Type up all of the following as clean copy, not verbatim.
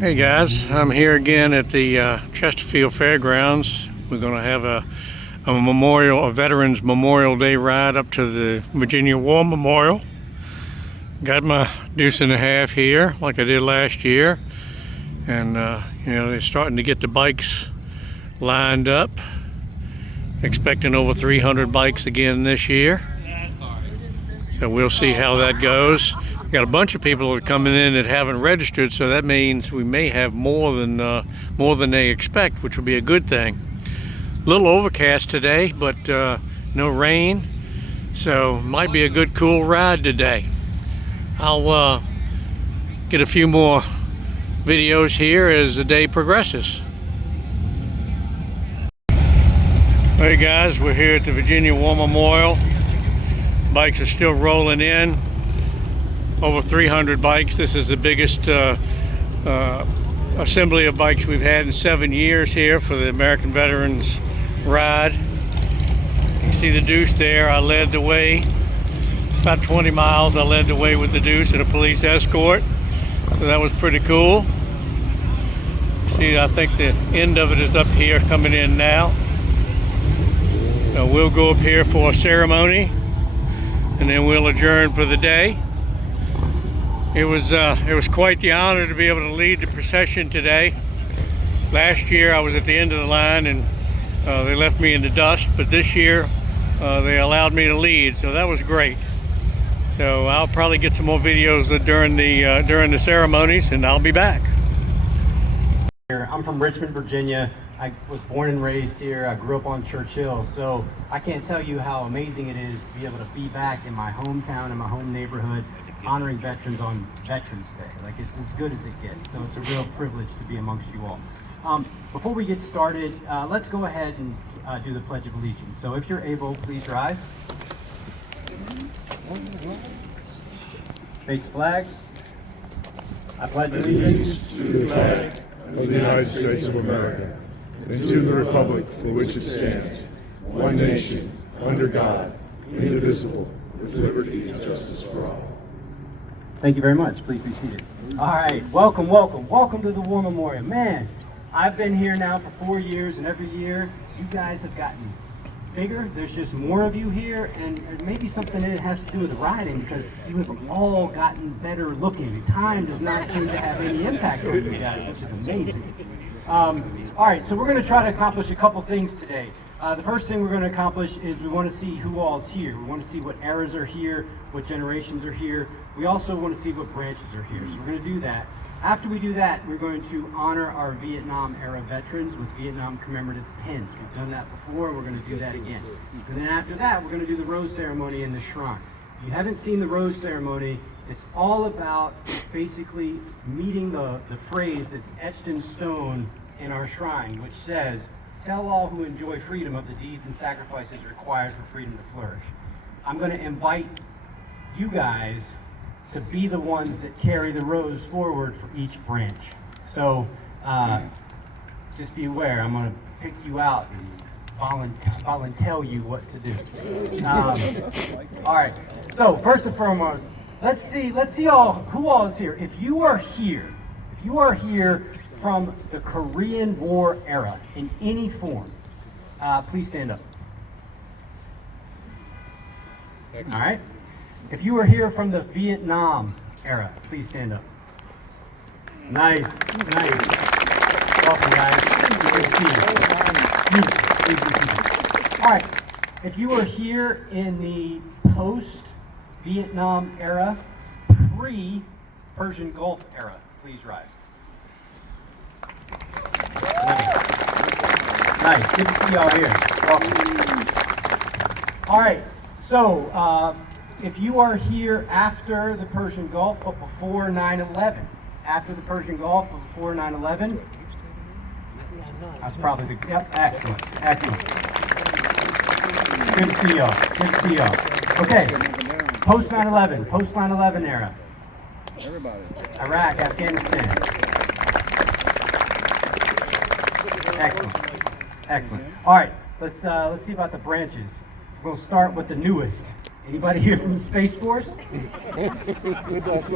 Hey guys, I'm here again at the Chesterfield Fairgrounds. We're going to have a Veterans Memorial Day ride up to the Virginia War Memorial. Got my deuce and a half here, like I did last year, and they're starting to get the bikes lined up. Expecting over 300 bikes again this year, so we'll see how that goes. Got a bunch of people that are coming in that haven't registered, so that means we may have more than they expect, which will be a good thing. A little overcast today, but no rain, so might be a good cool ride today. I'll get a few more videos here as the day progresses. Hey guys, we're here at the Virginia War Memorial. Bikes are still rolling in. Over 300 bikes. This is the biggest assembly of bikes we've had in 7 years here for the American Veterans Ride. You can see the Deuce there. I led the way. About 20 miles I led the way with the Deuce and a police escort. So that was pretty cool. See, I think the end of it is up here coming in now. So we'll go up here for a ceremony and then we'll adjourn for the day. It was quite the honor to be able to lead the procession today. Last year I was at the end of the line and they left me in the dust, but this year they allowed me to lead, so that was great. So I'll probably get some more videos during the ceremonies, and I'll be back. I'm from Richmond, Virginia. I was born and raised here. I grew up on Churchill, so I can't tell you how amazing it is to be able to be back in my hometown, in my home neighborhood, honoring veterans on Veterans Day. Like, it's as good as it gets, so it's a real privilege to be amongst you all. Before we get started, let's go ahead and do the Pledge of Allegiance. So if you're able, please rise. Face the flag. I pledge allegiance to the flag of the United States of America and to the republic for which it stands, one nation, under God, indivisible, with liberty and justice for all. Thank you very much. Please be seated. All right, welcome to the War Memorial. Man, I've been here now for 4 years, and every year you guys have gotten bigger. There's just more of you here, and maybe something that has to do with riding, because you have all gotten better looking. Time does not seem to have any impact on you guys, which is amazing. All right, so we're going to try to accomplish a couple things today. The first thing we're going to accomplish is we want to see who all is here. We want to see what eras are here, what generations are here. We also want to see what branches are here. So we're going to do that. After we do that, we're going to honor our Vietnam era veterans with Vietnam commemorative pins. We've done that before, we're going to do that again. And then after that, we're going to do the rose ceremony in the shrine. If you haven't seen the rose ceremony, it's all about basically meeting the phrase that's etched in stone in our shrine, which says, "Tell all who enjoy freedom of the deeds and sacrifices required for freedom to flourish." I'm going to invite you guys to be the ones that carry the rose forward for each branch. So just be aware, I'm going to pick you out and tell you what to do. All right, so first and foremost, let's see who all is here. If you are here from the Korean War era in any form, please stand up. All right. If you are here from the Vietnam era, please stand up. Nice. Welcome, guys. Good to see you. Please be seated. All right. If you are here in the post-Vietnam era, pre-Persian Gulf era, please rise. Nice. Good to see y'all here. Welcome. All right. So, if you are here after the Persian Gulf but before 9/11, after the Persian Gulf but before 9/11, that's probably the, yep, excellent. Good to see y'all. Okay, post 9/11 era. Everybody. Iraq, Afghanistan. Excellent. All right, let's see about the branches. We'll start with the newest Anybody here from the Space Force?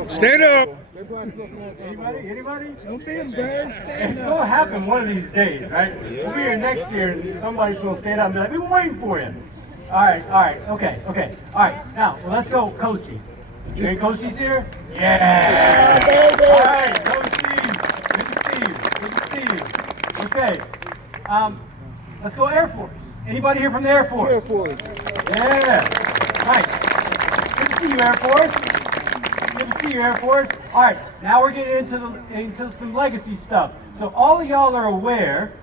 Stand up! Anybody? Don't be embarrassed. It's going to happen one of these days, right? We'll be here next year and somebody's going to stand up and be like, we've been waiting for you. All right, okay. All right, now, well, let's go Coasties. Any Coasties here? Yeah! All right, Coasties. Good to see you. Okay. Let's go Air Force. Anybody here from the Air Force? Air Force. Yeah. Nice. Good to see you, Air Force. Good to see you, Air Force. All right, now we're getting into some legacy stuff. So all of y'all are aware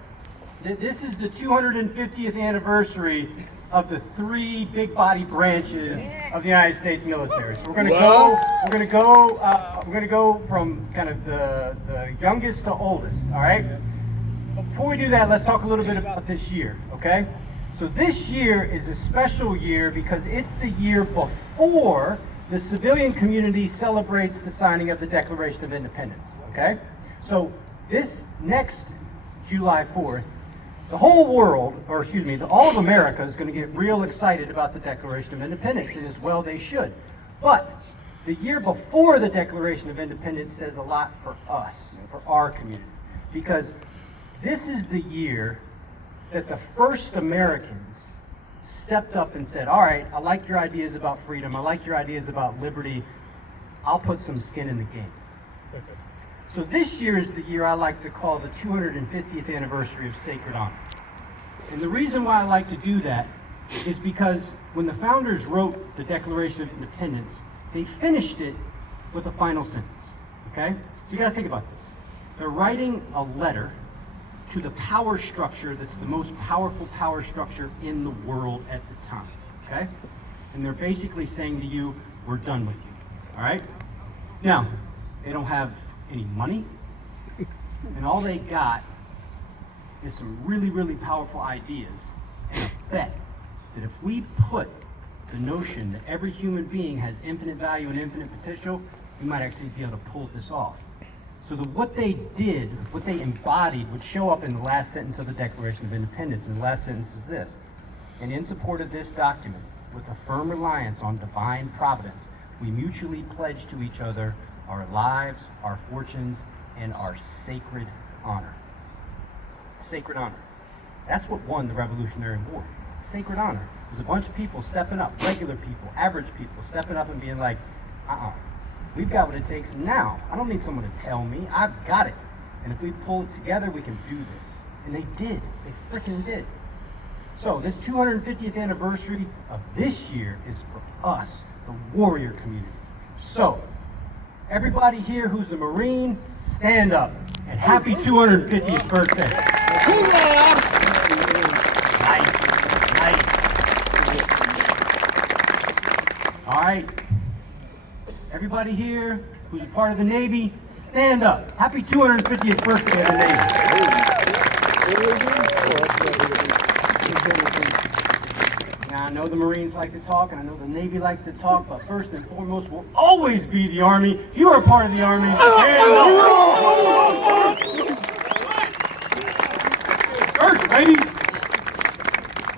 that this is the 250th anniversary of the 3 big body branches of the United States military. So we're gonna go from kind of the youngest to oldest. All right. But before we do that, let's talk a little bit about this year. Okay. So this year is a special year because it's the year before the civilian community celebrates the signing of the Declaration of Independence. Okay. So this next July 4th. The whole world, or excuse me, all of America is going to get real excited about the Declaration of Independence, and as well they should. But the year before the Declaration of Independence says a lot for us, for our community, because this is the year that the first Americans stepped up and said, all right, I like your ideas about freedom, I like your ideas about liberty, I'll put some skin in the game. So this year is the year I like to call the 250th anniversary of Sacred Honor. And the reason why I like to do that is because when the founders wrote the Declaration of Independence, they finished it with a final sentence, okay? So you gotta think about this. They're writing a letter to the power structure that's the most powerful power structure in the world at the time, okay? And they're basically saying to you, we're done with you, all right? Now, they don't have any money, and all they got is some really, really powerful ideas and a bet that if we put the notion that every human being has infinite value and infinite potential, we might actually be able to pull this off. So what they did, what they embodied, would show up in the last sentence of the Declaration of Independence, and the last sentence is this: and in support of this document, with a firm reliance on divine providence, we mutually pledge to each other our lives, our fortunes, and our sacred honor. Sacred honor. That's what won the Revolutionary War. Sacred honor. It was a bunch of people stepping up, regular people, average people, stepping up and being like, we've got what it takes now. I don't need someone to tell me. I've got it. And if we pull it together, we can do this. And they did. They freaking did. So this 250th anniversary of this year is for us, the warrior community. So, everybody here who's a Marine, stand up and happy 250th birthday. Nice. All right. Everybody here who's a part of the Navy, stand up. Happy 250th birthday of the Navy. Now, I know the Marines like to talk, and I know the Navy likes to talk, but first and foremost will always be the Army. If you are a part of the Army, stand up. First, baby.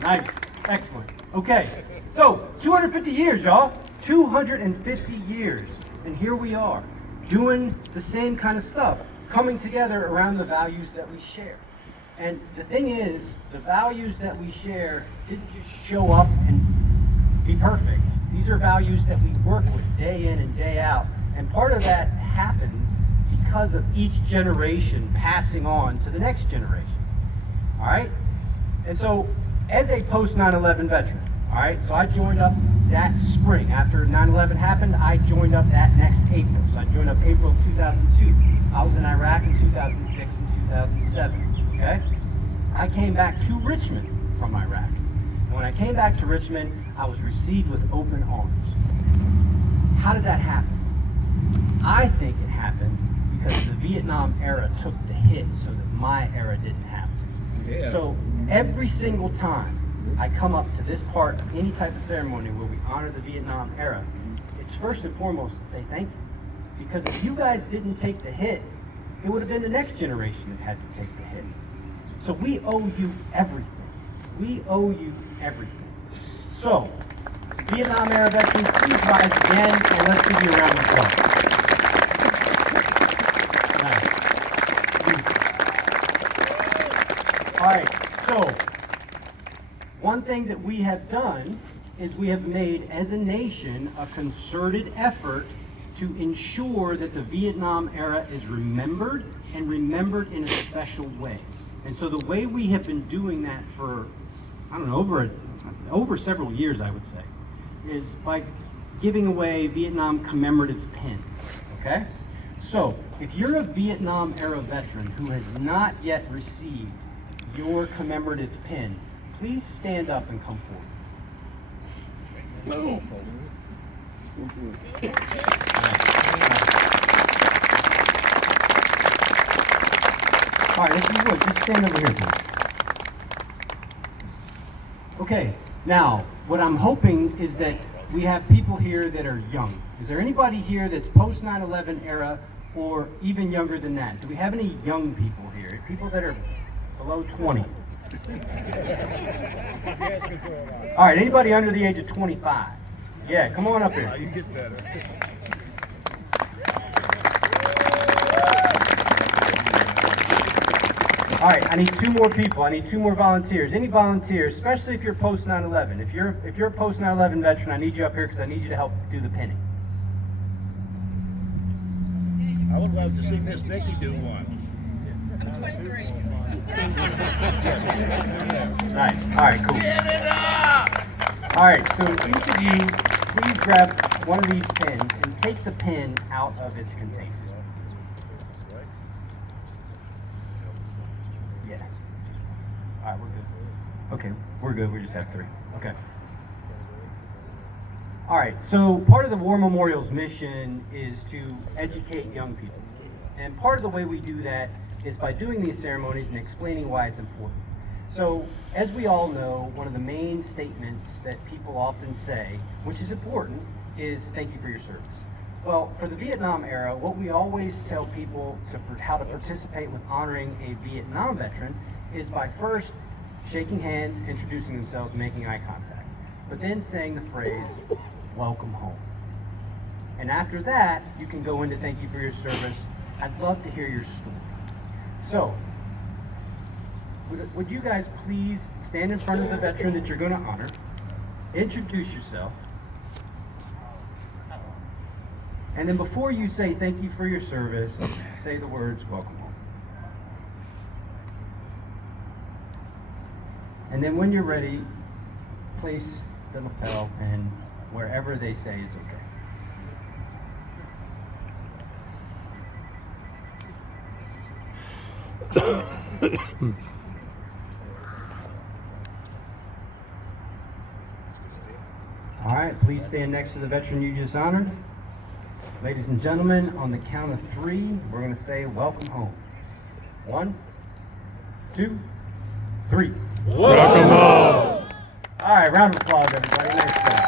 Nice. Excellent. Okay. So, 250 years, y'all. 250 years. And here we are, doing the same kind of stuff, coming together around the values that we share. And the thing is, the values that we share didn't just show up and be perfect. These are values that we work with day in and day out. And part of that happens because of each generation passing on to the next generation. All right? And so, as a post 9/11 veteran, all right, so I joined up that spring. After 9/11 happened, I joined up that next April. So I joined up April of 2002. I was in Iraq in 2006 and 2007. Okay? I came back to Richmond from Iraq. And when I came back to Richmond, I was received with open arms. How did that happen? I think it happened because the Vietnam era took the hit so that my era didn't have to. Yeah. So every single time I come up to this part of any type of ceremony where we honor the Vietnam era, it's first and foremost to say thank you. Because if you guys didn't take the hit, it would have been the next generation that had to take the hit. So we owe you everything. We owe you everything. So, Vietnam era veterans, please rise again, and let's give you a round of applause. Nice. All right, so one thing that we have done is we have made, as a nation, a concerted effort to ensure that the Vietnam era is remembered and remembered in a special way. And so the way we have been doing that for, I don't know, over several years, I would say, is by giving away Vietnam commemorative pins, okay? So, if you're a Vietnam era veteran who has not yet received your commemorative pin, please stand up and come forward. All right, if you would, just stand over here, please. Okay, now, what I'm hoping is that we have people here that are young. Is there anybody here that's post 9/11 era or even younger than that? Do we have any young people here? People that are below 20? All right, anybody under the age of 25? Yeah, come on up here. You get better. All right, I need 2 more people. I need 2 more volunteers. Any volunteers, especially if you're post 9/11. If you're a post 9/11 veteran, I need you up here because I need you to help do the pinning. I would love to see Miss Nikki do one. Nice. All right, cool. All right, so each of you, please grab one of these pins and take the pin out of its container. Yeah. All right, we're good. Okay, we're good. We just have 3. Okay. All right, so part of the War Memorial's mission is to educate young people. And part of the way we do that is by doing these ceremonies and explaining why it's important. So, as we all know, one of the main statements that people often say, which is important, is thank you for your service. Well, for the Vietnam era, what we always tell people how to participate with honoring a Vietnam veteran is by first shaking hands, introducing themselves, making eye contact, but then saying the phrase, welcome home. And after that, you can go into thank you for your service. I'd love to hear your story. So, would you guys please stand in front of the veteran that you're going to honor, introduce yourself, and then before you say thank you for your service, say the words welcome home. And then when you're ready, place the lapel pin wherever they say it's okay. All right, please stand next to the veteran you just honored. Ladies and gentlemen, on the count of 3, we're going to say welcome home. 1, 2, 3. Welcome home. All right, round of applause, everybody. Nice job.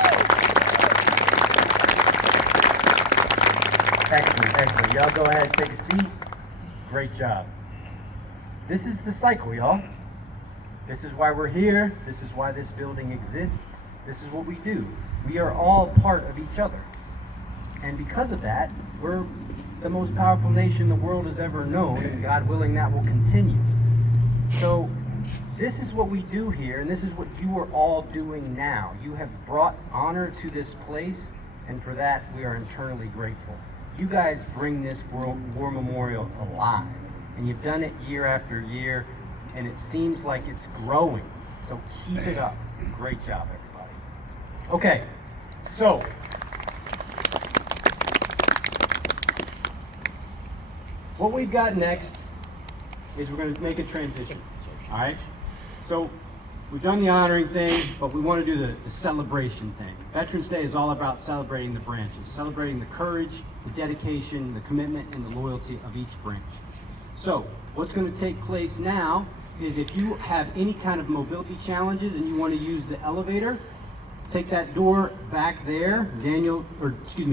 Excellent, excellent. Y'all go ahead and take a seat. Great job. This is the cycle, y'all. This is why we're here. This is why this building exists. This is what we do. We are all part of each other. And because of that, we're the most powerful nation the world has ever known, and God willing, that will continue. So this is what we do here, and this is what you are all doing now. You have brought honor to this place, and for that, we are eternally grateful. You guys bring this War Memorial alive, and you've done it year after year, and it seems like it's growing. So keep it up. Great job, everybody. Okay, so what we've got next is we're going to make a transition. All right? So we've done the honoring thing, but we want to do the celebration thing. Veterans Day is all about celebrating the branches, celebrating the courage, the dedication, the commitment, and the loyalty of each branch. So what's going to take place now is if you have any kind of mobility challenges and you want to use the elevator, take that door back there.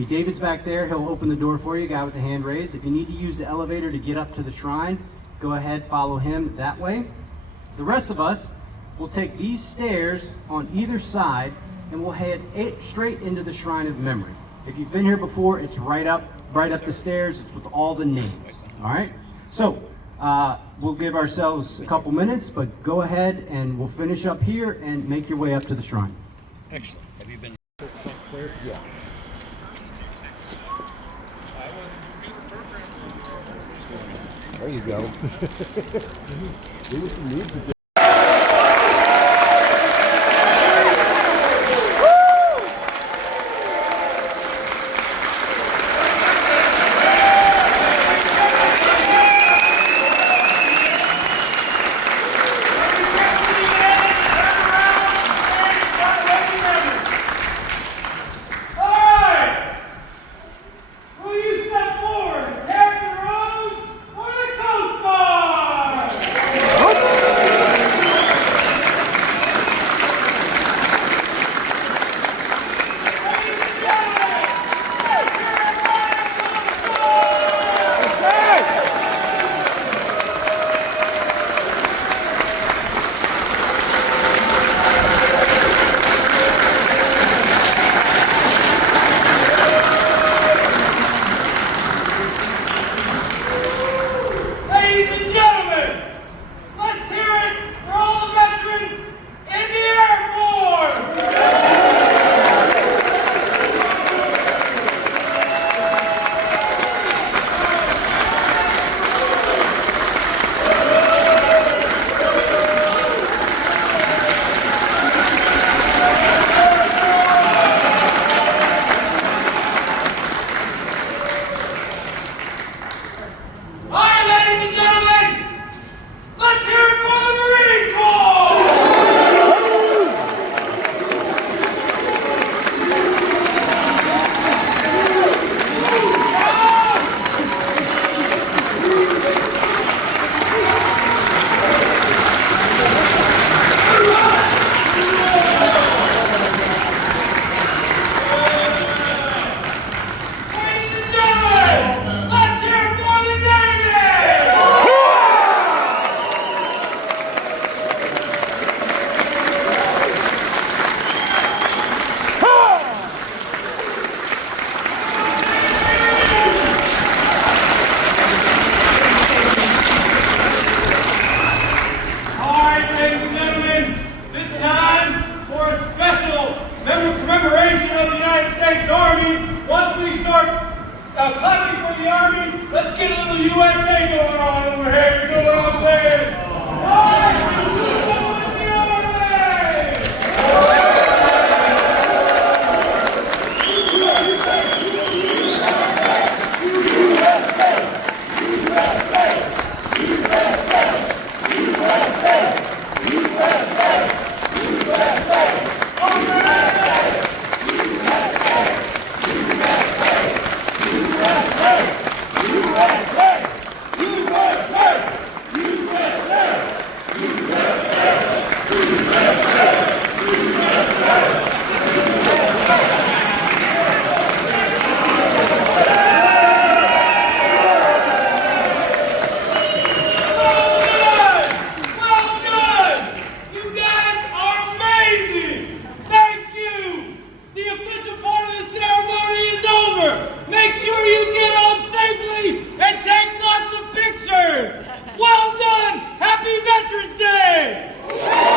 David's back there. He'll open the door for you, guy with the hand raised. If you need to use the elevator to get up to the shrine, go ahead, follow him that way. The rest of us will take these stairs on either side and we'll head straight into the Shrine of Memory. If you've been here before, it's right up the stairs. It's with all the names. All right. So we'll give ourselves a couple minutes, but go ahead and we'll finish up here and make your way up to the shrine. Excellent. Have you been? Yeah. There you go. Clapping for the Army. Let's get a little USA going on over here. You know what I'm saying? All right, welcome to the Army! Well done! Happy Veterans Day!